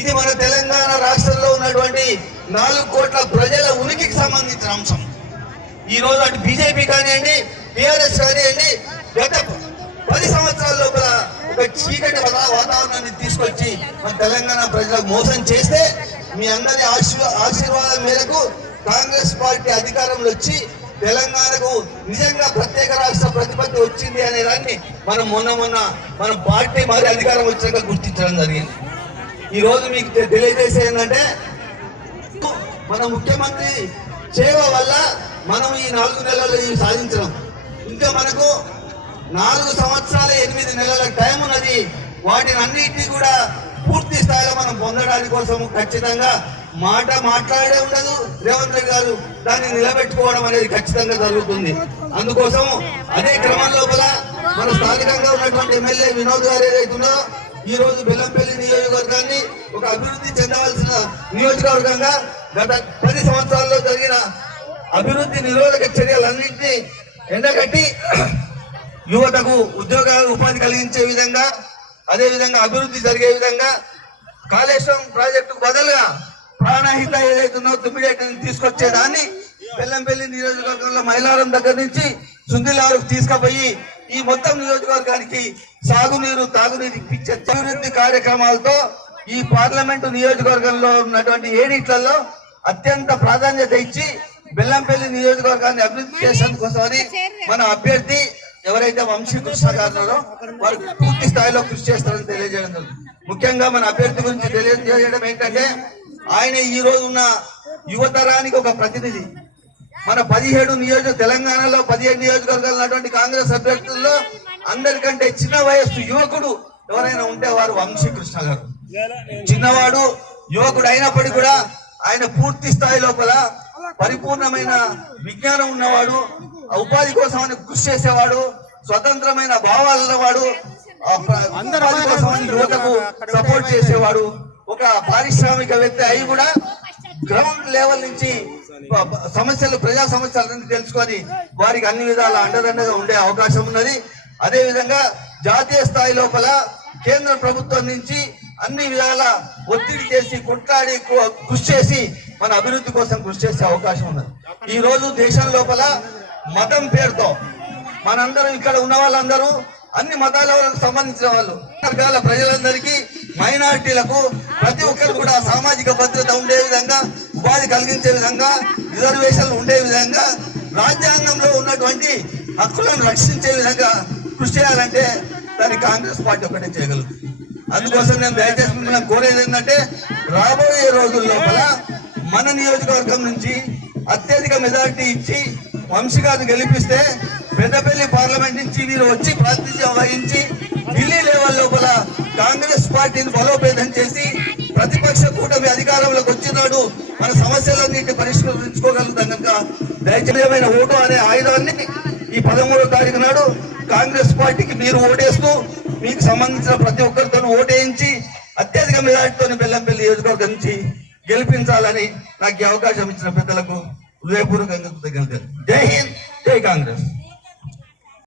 ఇది మన తెలంగాణ రాష్ట్రంలో ఉన్నటువంటి 4 కోట్ల ప్రజల ఉనికికి సంబంధించిన అంశం. ఈ రోజు అటు బీజేపీ కానివ్వండి, టీఆర్ఎస్ కానివ్వండి, గత 10 సంవత్సరాల లోపల ఒక చీకటి వాతావరణాన్ని తీసుకొచ్చి మన తెలంగాణ ప్రజలకు మోసం చేస్తే మీ అందరి ఆశీర్వాదం మేరకు కాంగ్రెస్ పార్టీ అధికారంలో వచ్చి తెలంగాణకు నిజంగా ప్రత్యేక రాష్ట్ర ప్రతిపత్తి వచ్చింది అనే దాన్ని మనం మొన్న మన పార్టీ మరి అధికారం వచ్చాక గుర్తించడం జరిగింది. ఈ రోజు మీకు తెలియజేసే ఏంటంటే మన ముఖ్యమంత్రి సేవ వల్ల మనం ఈ 4 నెలల్లో సాధించడం. ఇంకా మనకు 4 సంవత్సరాల 8 నెలల టైం ఉన్నది. వాటిని అన్నింటినీ కూడా పూర్తి స్థాయిలో మనం పొందడానికి కోసం ఖచ్చితంగా మాట్లాడే ఉండదు. రేవంత్ రెడ్డి గారు దాన్ని నిలబెట్టుకోవడం అనేది ఖచ్చితంగా జరుగుతుంది. అందుకోసం అదే క్రమం లోపల మన స్థానికంగా ఉన్నటువంటి ఎమ్మెల్యే వినోద్ గారు ఏదైతుందో ఈ రోజు బెల్లంపల్లి నియోజకవర్గాన్ని ఒక అభివృద్ధి చెందవలసిన నియోజకవర్గంగా గత 10 సంవత్సరాల్లో జరిగిన అభివృద్ధి నిరోధక చర్యలన్నింటినీ ఎండగట్టి యువతకు ఉపాధి కలిగించే విధంగా, అదేవిధంగా అభివృద్ధి జరిగే విధంగా కాళేశ్వరం ప్రాజెక్టుకు బదులుగా ప్రాణహిత ఏదైతుందో తుమ్మిడేటిని తీసుకొచ్చేదాన్ని బెల్లంపల్లి నియోజకవర్గంలో మైలారం దగ్గర నుంచి సుందిలారుకు తీసుకుపోయి ఈ మొత్తం నియోజకవర్గానికి సాగునీరు, తాగునీరు ఇప్పించే అభివృద్ధి కార్యక్రమాలతో ఈ పార్లమెంటు నియోజకవర్గంలో ఉన్నటువంటి 7 అత్యంత ప్రాధాన్యత ఇచ్చి బెల్లంపల్లి నియోజకవర్గాన్ని అభివృద్ధి చేసేందుకోసమని మన అభ్యర్థి ఎవరైతే వంశీకృష్ణ గారు వారు పూర్తి స్థాయిలో కృషి చేస్తారని తెలియజేయడం. ముఖ్యంగా మన అభ్యర్థి గురించి తెలియజేయడం ఏంటంటే ఆయన ఈ రోజు ఉన్న యువతరానికి ఒక ప్రతినిధి. మన 17 తెలంగాణలో 17 నియోజకవర్గాలు ఉన్నటువంటి కాంగ్రెస్ అభ్యర్థుల్లో అందరికంటే చిన్న వయస్సు యువకుడు ఎవరైనా ఉంటే వారు వంశీకృష్ణ గారు. చిన్నవాడు యువకుడు అయినప్పటికీ కూడా ఆయన పూర్తి స్థాయి లోపల పరిపూర్ణమైన విజ్ఞానం ఉన్నవాడు, ఉపాధి కోసం కృషి చేసేవాడు, స్వతంత్రమైన భావాలు ఉన్నవాడు, యువతకు సపోర్ట్ చేసేవాడు, ఒక పారిశ్రామికవేత్త అయి కూడా గ్రౌండ్ లెవెల్ నుంచి ప్రజా సమస్యలను తెలుసుకొని వారికి అన్ని విధాల అండదండగా ఉండే అవకాశం ఉన్నది. అదే విధంగా జాతీయ స్థాయి లోపల కేంద్ర ప్రభుత్వం నుంచి అన్ని విధాల ఒత్తిడి చేసి కొట్లాడి కృషి చేసి మన అభివృద్ధి కోసం కృషి చేసే అవకాశం ఉన్నది. ఈ రోజు దేశం లోపల మతం పేరుతో మనందరం ఇక్కడ ఉన్న వాళ్ళందరూ అన్ని మతాలకు సంబంధించిన వాళ్ళు, వర్గాల ప్రజలందరికీ, మైనారిటీలకు ప్రతి ఒక్కరు కూడా సామాజిక భద్రత ఉండే విధంగా, ఉపాధి కలిగించే విధంగా, రిజర్వేషన్లు ఉండే విధంగా, రాజ్యాంగంలో ఉన్నటువంటి హక్కులను రక్షించే విధంగా కృషి చేయాలంటే దాన్ని కాంగ్రెస్ పార్టీ ఒకటే చేయగలదు. అందుకోసం నేను దయచేసి మిమ్మల్ని కోరేది ఏంటంటే రాబోయే రోజుల లోపల మన నియోజకవర్గం నుంచి అత్యధిక మెజారిటీ ఇచ్చి వంశీ గారిని గెలిపిస్తే పెద్దపల్లి పార్లమెంట్ నుంచి వీరు వచ్చి ప్రాతినిధ్యం వహించి ఢిల్లీ లెవెల్ లోపల కాంగ్రెస్ పార్టీని బలోపేతం చేసి ప్రతిపక్ష కూటమి అధికారంలోకి వచ్చినాడు మన సమస్యలన్నింటినీ పరిష్కరించుకోగలుగుతాం కనుక దయచేయమైన ఓటు అనే ఆయుధాన్ని ఈ 13వ తారీఖు నాడు కాంగ్రెస్ పార్టీకి మీరు ఓటేస్తూ మీకు సంబంధించిన ప్రతి ఒక్కరితో ఓటేయించి అత్యధిక మెజారిటీతో బెల్లంపల్లి నియోజకవర్గం నుంచి గెలిపించాలని నాకు ఈ అవకాశం ఇచ్చిన పెద్దలకు హృదయపూర్వకంగా కృతజ్ఞతలు. జై హింద్, జై కాంగ్రెస్.